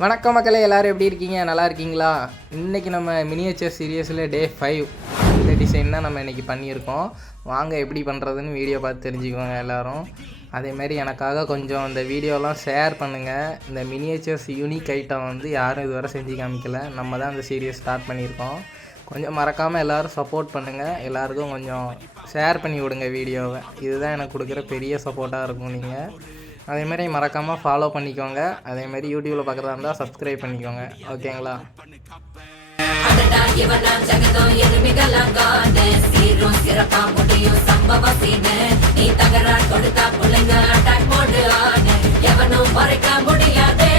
வணக்கம் மக்களே, எல்லோரும் எப்படி இருக்கீங்க? நல்லா இருக்கீங்களா? இன்றைக்கி நம்ம மினியேச்சர் சீரியஸில் டே 5 இந்த டிசைன் தான் நம்ம இன்றைக்கி பண்ணியிருக்கோம். வாங்க எப்படி பண்ணுறதுன்னு வீடியோ பார்த்து தெரிஞ்சுக்குவாங்க எல்லோரும். அதேமாரி எனக்காக கொஞ்சம் இந்த வீடியோலாம் ஷேர் பண்ணுங்கள். இந்த மினியேச்சர்ஸ் யூனிக் ஐட்டம் வந்து யாரும் இதுவரை செஞ்சு காமிக்கல. நம்ம தான் இந்த சீரியஸ் ஸ்டார்ட் பண்ணியிருக்கோம். கொஞ்சம் மறக்காமல் எல்லோரும் சப்போர்ட் பண்ணுங்கள். எல்லாருக்கும் கொஞ்சம் ஷேர் பண்ணி விடுங்க வீடியோவை. இதுதான் எனக்கு கொடுக்குற பெரிய சப்போர்ட்டாக இருக்கும். நீங்கள் அதேமாதிரி மறக்காமல் ஃபாலோ பண்ணிக்கோங்க. அதேமாதிரி யூடியூப்பில் பார்க்குறதா இருந்தால் சப்ஸ்கிரைப் பண்ணிக்கோங்க. ஓகேங்களா? நீ தகராறு கொடுத்தா பிள்ளைங்க அட்டாக் மோடு ஆனு எவனும் மறைக்க முடியாது.